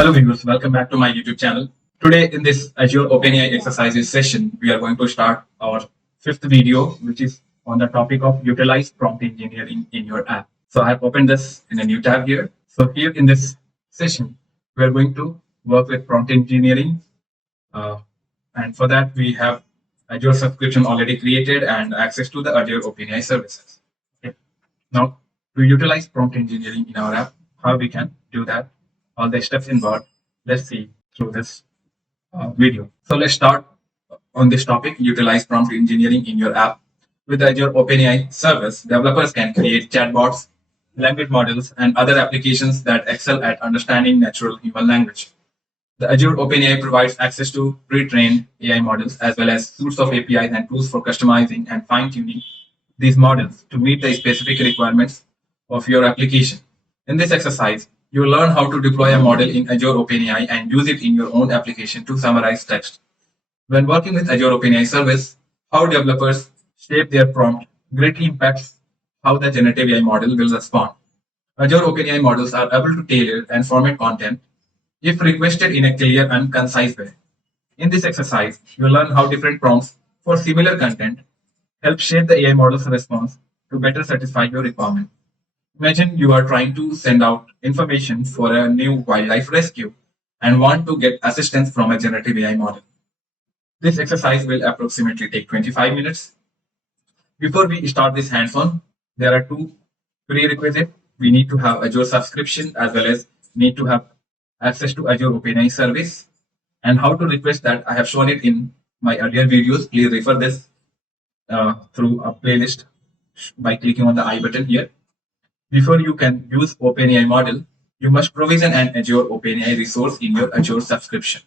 Hello viewers, welcome back to my YouTube channel. Today in this Azure OpenAI exercises session, we are going to start our fifth video, which is on the topic of utilize prompt engineering in your app. So I have opened this in a new tab here. So here in this session, we are going to work with prompt engineering. And for that, we have Azure subscription already created and access to the Azure OpenAI services. Okay. Now, to utilize prompt engineering in our app, how we can do that, all the steps involved, let's see through this video. So let's start on this topic, utilize prompt engineering in your app. With Azure OpenAI service, developers can create chatbots, language models, and other applications that excel at understanding natural human language. The Azure OpenAI provides access to pre-trained AI models as well as suites of APIs and tools for customizing and fine-tuning these models to meet the specific requirements of your application. In this exercise, you will learn how to deploy a model in Azure OpenAI and use it in your own application to summarize text. When working with Azure OpenAI Service, how developers shape their prompt greatly impacts how the generative AI model will respond. Azure OpenAI models are able to tailor and format content if requested in a clear and concise way. In this exercise, you will learn how different prompts for similar content help shape the AI model's response to better satisfy your requirement. Imagine you are trying to send out information for a new wildlife rescue and want to get assistance from a generative AI model. This exercise will approximately take 25 minutes. Before we start this hands-on, there are two prerequisites. We need to have Azure subscription as well as need to have access to Azure OpenAI service. And how to request that, I have shown it in my earlier videos. Please refer this through a playlist by clicking on the I button here. Before you can use OpenAI model, you must provision an Azure OpenAI resource in your Azure subscription.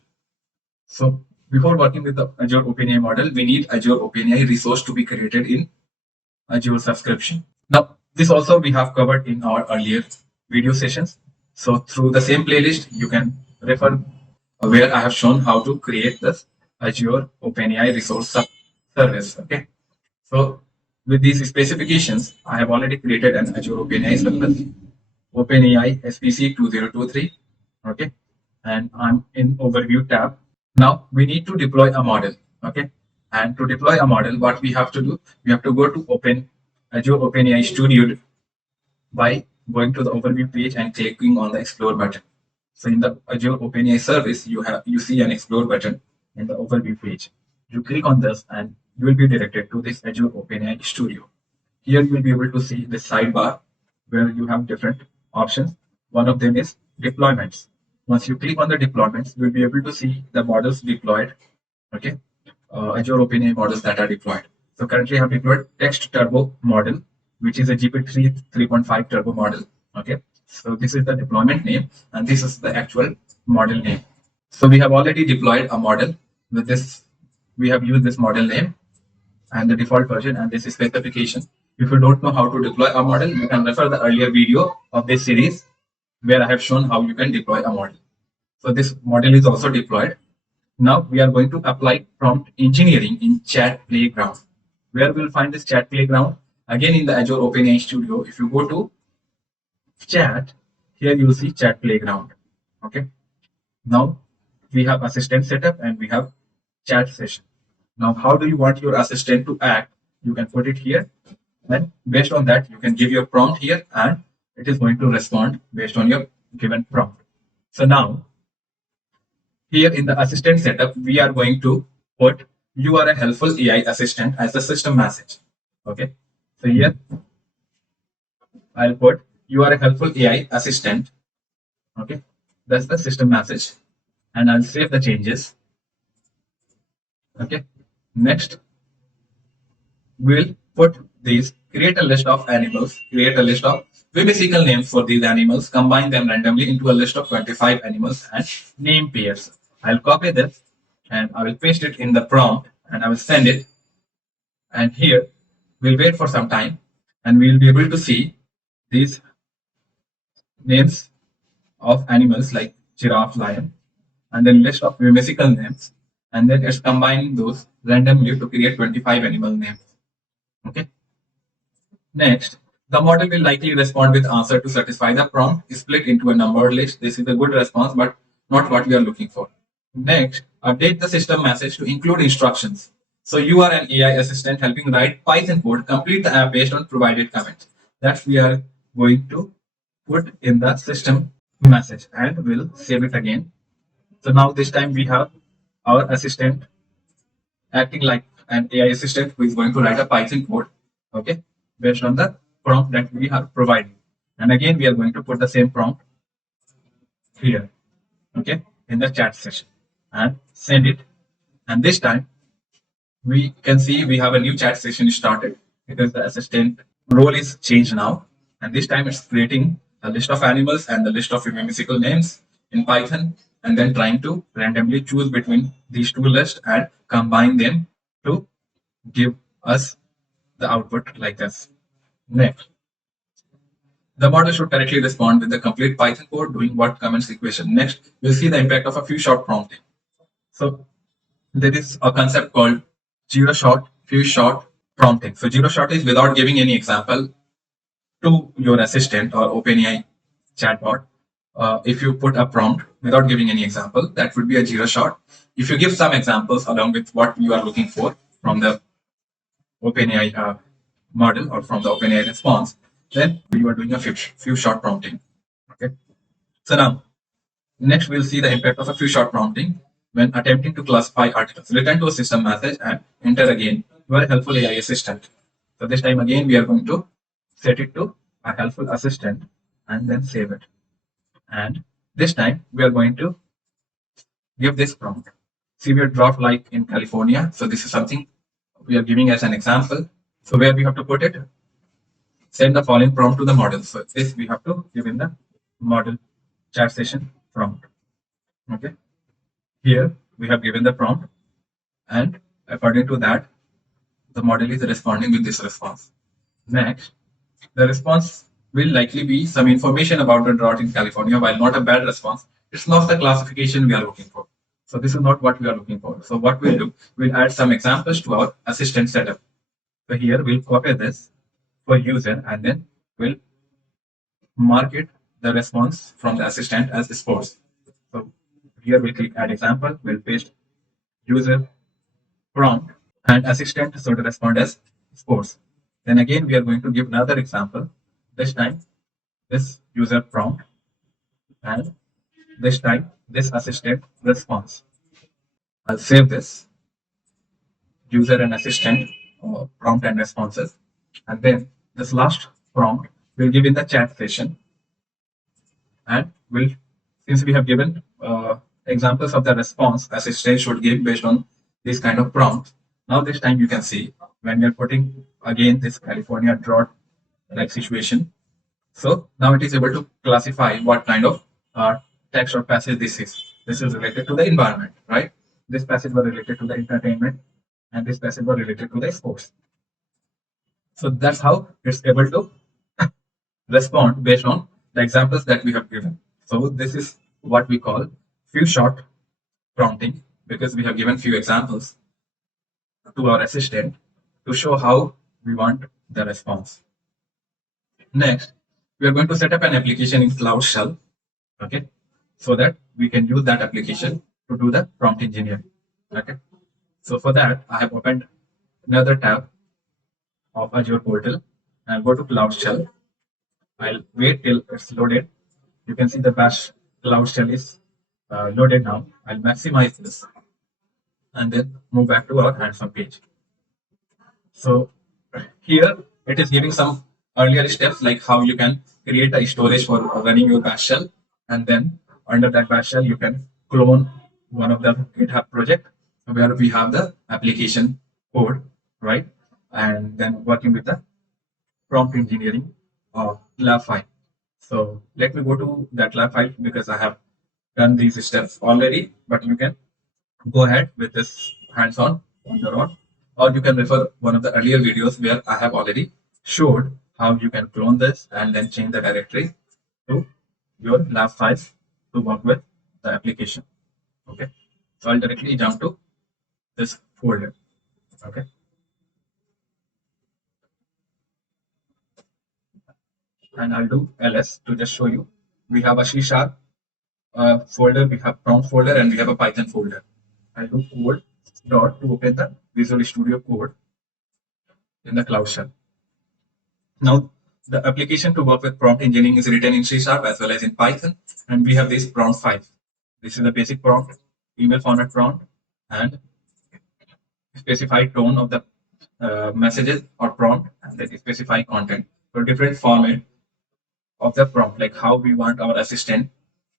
So before working with the Azure OpenAI model, we need Azure OpenAI resource to be created in Azure subscription. Now, this also we have covered in our earlier video sessions. So through the same playlist, you can refer where I have shown how to create this Azure OpenAI resource service. Okay. So with these specifications, I have already created an Azure OpenAI service, OpenAI SPC 2023. Okay. And I'm in overview tab. Now we need to deploy a model. Okay. And to deploy a model, what we have to do, we have to go to Azure OpenAI Studio by going to the overview page and clicking on the explore button. So in the Azure OpenAI service, you see an explore button in the overview page. You click on this and you will be directed to this Azure OpenAI Studio. Here you will be able to see the sidebar where you have different options. One of them is deployments. Once you click on the deployments, you will be able to see the models deployed. Okay, Azure OpenAI models that are deployed. So currently I have deployed Text Turbo model, which is a GPT-3 3.5 Turbo model. Okay, so this is the deployment name and this is the actual model name. So we have already deployed a model with this. We have used this model name and the default version and this is specification. If you don't know how to deploy a model, you can refer the earlier video of this series where I have shown how you can deploy a model. So this model is also deployed. Now we are going to apply prompt engineering in Chat Playground. Where we'll find this Chat Playground? Again in the Azure OpenAI Studio. If you go to Chat, here you will see Chat Playground. Okay. Now we have assistant setup and we have chat session. Now, how do you want your assistant to act? You can put it here. And based on that, you can give your prompt here and it is going to respond based on your given prompt. So now, here in the assistant setup, we are going to put you are a helpful AI assistant as the system message. Okay. So here, I'll put you are a helpful AI assistant. Okay. That's the system message. And I'll save the changes. Okay. Next, we'll put these, create a list of animals, create a list of whimsical names for these animals, combine them randomly into a list of 25 animals and name pairs. I'll copy this and I will paste it in the prompt and I will send it. And here, we'll wait for some time and we'll be able to see these names of animals like giraffe, lion, and then list of whimsical names. And then it's combining those randomly to create 25 animal names. Okay. Next, the model will likely respond with answer to satisfy the prompt, split into a numbered list. This is a good response, but not what we are looking for. Next, update the system message to include instructions. So you are an AI assistant helping write Python code, complete the app based on provided comments. That we are going to put in the system message and we'll save it again. So now this time we have our assistant acting like an AI assistant who is going to write a Python code, okay, based on the prompt that we are providing. And again, we are going to put the same prompt here, okay, in the chat session and send it. And this time we can see we have a new chat session started because the assistant role is changed now. And this time it's creating a list of animals and the list of whimsical names in Python and then trying to randomly choose between these two lists and combine them to give us the output like this. Next, the model should correctly respond with the complete Python code doing what comments equation. Next, we'll see the impact of a few shot prompting. So there is a concept called zero shot, few shot prompting. So zero shot is without giving any example to your assistant or OpenAI chatbot. If you put a prompt without giving any example, that would be a zero shot. If you give some examples along with what you are looking for from the OpenAI model or from the OpenAI response, then you are doing a few shot prompting. Okay. So now, next we'll see the impact of a few shot prompting when attempting to classify articles. Return to a system message and enter again your helpful AI assistant. So this time again we are going to set it to a helpful assistant and then save it. And this time we are going to give this prompt. Severe drought like in California. So this is something we are giving as an example. So where we have to put it, send the following prompt to the model. So this we have to give in the model chat session prompt. Okay. Here we have given the prompt and according to that, the model is responding with this response. Next, the response will likely be some information about the drought in California. While not a bad response, it's not the classification we are looking for. So this is not what we are looking for. So what we'll do, we'll add some examples to our assistant setup. So here we'll copy this for user and then we'll mark it the response from the assistant as sports. So here we'll click add example, we'll paste user prompt and assistant should respond as sports. Then again we are going to give another example. This time this user prompt and this time this assistant response. I'll save this user and assistant prompt and responses. And then this last prompt we'll give in the chat session. And we'll, since we have given examples of the response assistant should give based on this kind of prompts. Now this time you can see when we are putting again this California drought like situation. So now it is able to classify what kind of text or passage this is. This is related to the environment, right? This passage was related to the entertainment and this passage was related to the sports. So that's how it's able to respond based on the examples that we have given. So this is what we call few shot prompting because we have given few examples to our assistant to show how we want the response. Next, we are going to set up an application in Cloud Shell, okay, so that we can use that application to do the prompt engineering. Okay, so for that, I have opened another tab of Azure portal and go to Cloud Shell. I'll wait till it's loaded. You can see the Bash Cloud Shell is loaded now. I'll maximize this and then move back to our hands-on page. So here it is giving some earlier steps like how you can create a storage for running your Bash shell, and then under that Bash shell you can clone one of the GitHub project where we have the application code, right? And then working with the prompt engineering lab file. So let me go to that lab file because I have done these steps already, but you can go ahead with this hands-on on your own, or you can refer one of the earlier videos where I have already showed how you can clone this and then change the directory to your lab files to work with the application. Okay, so I'll directly jump to this folder. Okay, and I'll do ls to just show you we have a C# folder, we have prompt folder and we have a Python folder. I'll do code dot to open the Visual Studio Code in the Cloud Shell. Now, the application to work with prompt engineering is written in C# as well as in Python, and we have this prompt file. This is the basic prompt, email format prompt, and specified tone of the messages or prompt, and then specify content. So different format of the prompt, like how we want our assistant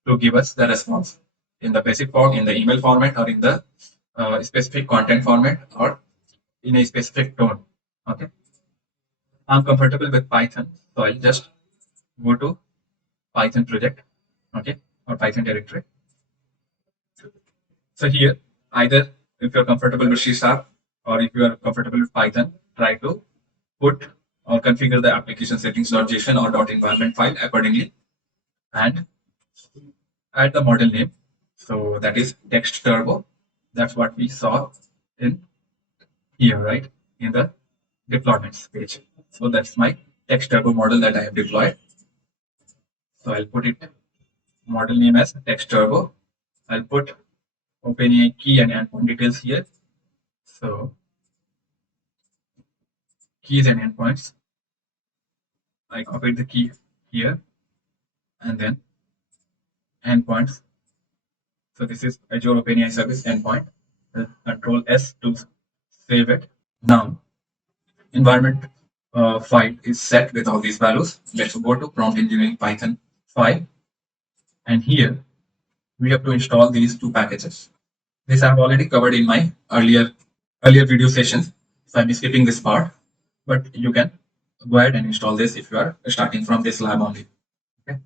to give us the response in the basic form, in the email format, or in the specific content format, or in a specific tone. Okay, I'm comfortable with Python, so I'll just go to Python project, okay, or Python directory. So here, either if you're comfortable with C# or if you are comfortable with Python, try to put or configure the application settings.json or .environment file accordingly, and add the model name. So that is text turbo. That's what we saw in here, right? In the deployments page. So that's my text turbo model that I have deployed. So I'll put it model name as text turbo. I'll put OpenAI key and endpoint details here. So keys and endpoints. I copied the key here, and then endpoints. So this is Azure OpenAI Service endpoint. Control S to save it. Now, environment file is set with all these values. Let's go to prompt engineering Python file, and here we have to install these two packages. This I've already covered in my earlier video sessions, so I'm skipping this part. But you can go ahead and install this if you are starting from this lab only. Okay.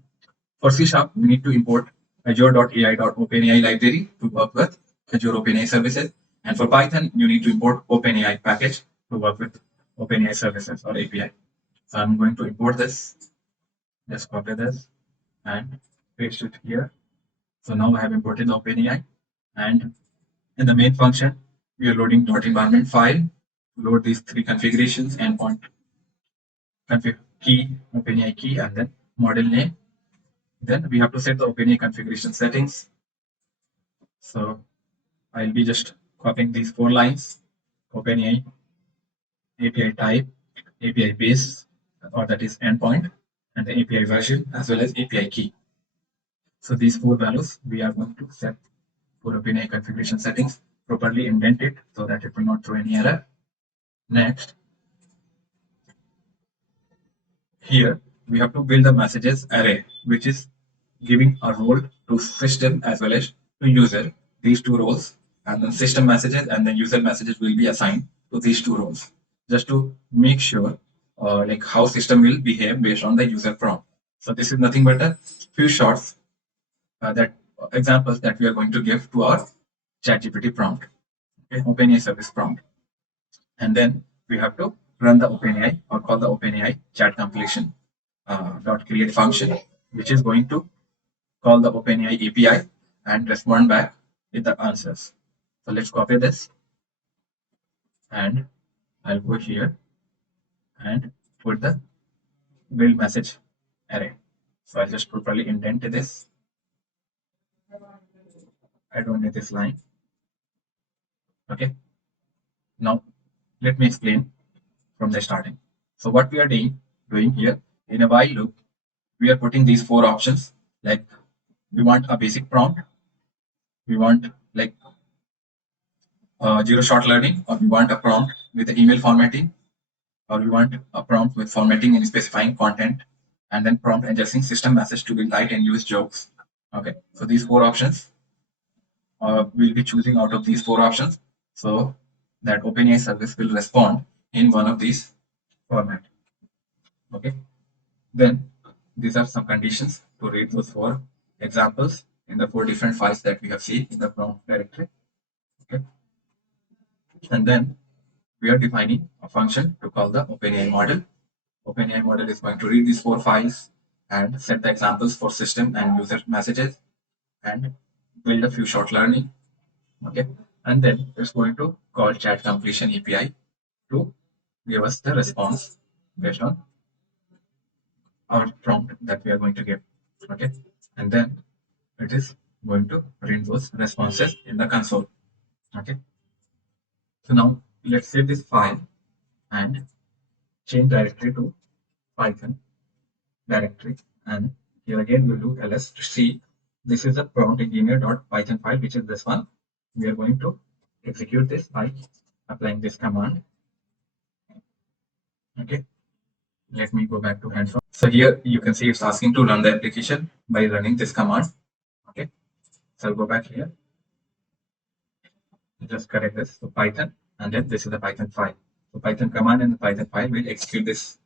For C#, we need to import Azure.ai.openai library to work with Azure OpenAI Services. And for Python, you need to import OpenAI package to work with OpenAI Services or API. So I'm going to import this. Just copy this and paste it here. So now I have imported the OpenAI, and in the main function, we are loading .environment file. Load these three configurations: endpoint, config key, OpenAI key, and then model name. Then we have to set the OpenAI configuration settings. So I'll be just copying these 4 lines: OpenAI, API type, API base, or that is endpoint, and the API version as well as API key. So these 4 values we are going to set for OpenAI configuration settings, properly indent it so that it will not throw any error. Next, here we have to build the messages array, which is giving a role to system as well as to user, these 2 roles, and then system messages and then user messages will be assigned to these 2 roles, just to make sure like how system will behave based on the user prompt. So this is nothing but a few shots that examples that we are going to give to our ChatGPT prompt, okay, OpenAI service prompt. And then we have to run the OpenAI or call the OpenAI chat completion dot create function, which is going to call the OpenAI API and respond back with the answers. So let's copy this, and I'll go here and put the build message array. So I'll just properly indent this. I don't need this line. Okay. Now let me explain from the starting. So what we are doing here in a while loop, we are putting these 4 options. Like we want a basic prompt, we want like zero shot learning, or we want a prompt with the email formatting, or we want a prompt with formatting and specifying content, and then prompt adjusting system message to be light and use jokes. Okay, so these 4 options, we'll be choosing out of these 4 options, so that OpenAI service will respond in one of these format. Okay, then these are some conditions to read those 4 examples in the 4 different files that we have seen in the prompt directory. Okay, and then we are defining a function to call the OpenAI model. OpenAI model is going to read these 4 files and set the examples for system and user messages and build a few short learning. Okay, and then it's going to call chat completion API to give us the response based on our prompt that we are going to give. Okay, and then it is going to print those responses in the console. Okay. So now let's save this file and change directory to Python directory. And here again we'll do ls to see this is the prompt engineer.python file, which is this one. We are going to execute this by applying this command. Okay. Let me go back to hands-on. So here you can see it's asking to run the application by running this command. Okay. So I'll go back here. Just correct this. So Python, and then this is the Python file. So Python command and the Python file will execute this.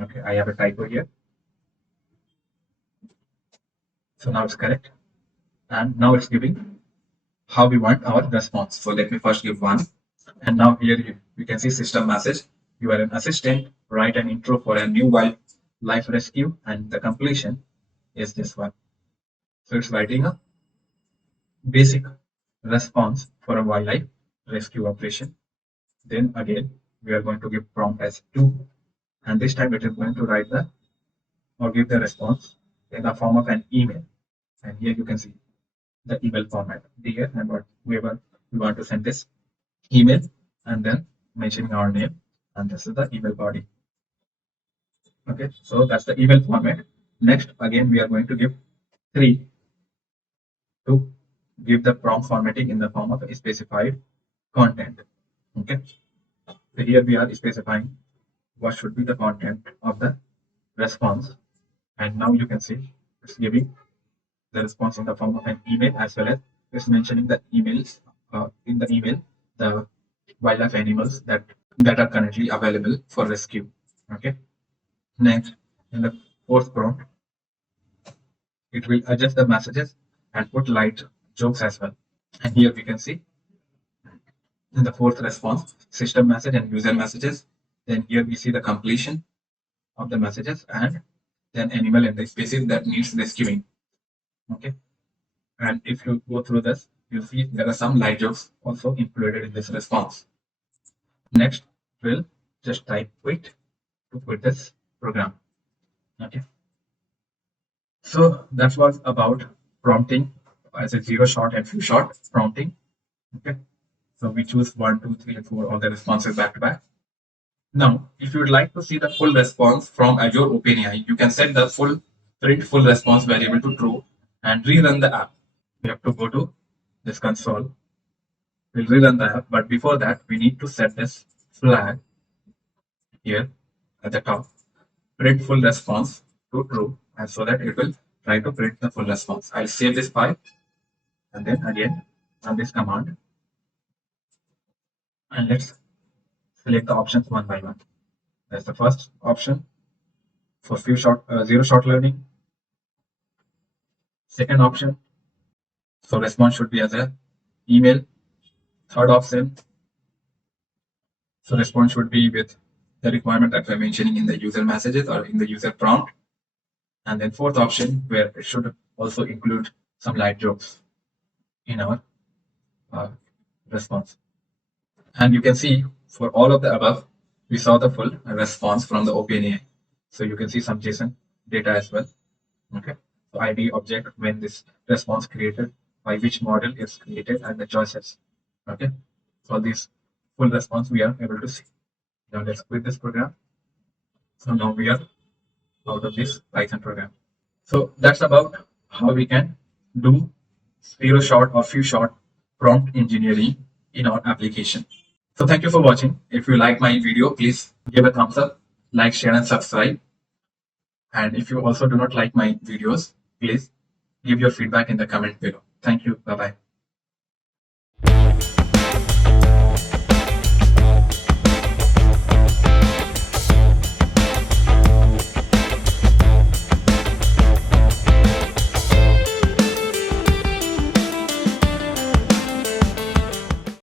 Okay, I have a typo here. So now it's correct. And now it's giving how we want our response. So let me first give 1. And now here you can see system message. You are an assistant, write an intro for a new wildlife rescue, and the completion is this one. So it's writing a basic response for a wildlife rescue operation. Then again, we are going to give prompt as 2, and this time it is going to write the or give the response in the form of an email. And here you can see the email format, dear and whoever we want to send this email, and then mentioning our name, and this is the email body. Okay, so that's the email format. Next, again, we are going to give 3 to give the prompt formatting in the form of a specified content. Okay, so here we are specifying what should be the content of the response, and now you can see it's giving the response in the form of an email, as well as it's mentioning the emails in the email the wildlife animals that are currently available for rescue. Okay, next, in the 4th prompt, it will adjust the messages and put light jokes as well. And here we can see in the 4th response, system message and user messages. Then here we see the completion of the messages, and then animal and the species that needs rescuing. Okay, and if you go through this, you see there are some light jokes also included in this response. Next, we'll just type quit to quit this program. Okay, so that was about prompting as a 0 shot and few shot prompting. Okay, so we choose 1, 2, 3, and 4, all the responses back to back. Now, if you would like to see the full response from Azure OpenAI, you can set the print full response variable to true and rerun the app. We have to go to this console. We'll rerun the app, but before that, we need to set this flag here at the top, print full response to true, and so that it will try to print the full response. I'll save this file and then again run this command, and let's select the options one by one. That's the first option for 0 shot learning. Second option, so response should be as a email. Third option, so response should be with the requirement that we're mentioning in the user messages or in the user prompt. And then 4th option, where it should also include some light jokes in our response. And you can see for all of the above, we saw the full response from the OpenAI. So you can see some JSON data as well. Okay, so ID object, when this response created, by which model is created, and the choices. Okay, so this full response we are able to see. Now let's quit this program. So now we are out of this Python program. So that's about how we can do 0 shot or few shot prompt engineering in our application. So thank you for watching. If you like my video, please give a thumbs up, like, share, and subscribe. And if you also do not like my videos, please give your feedback in the comment below. Thank you. Bye-bye.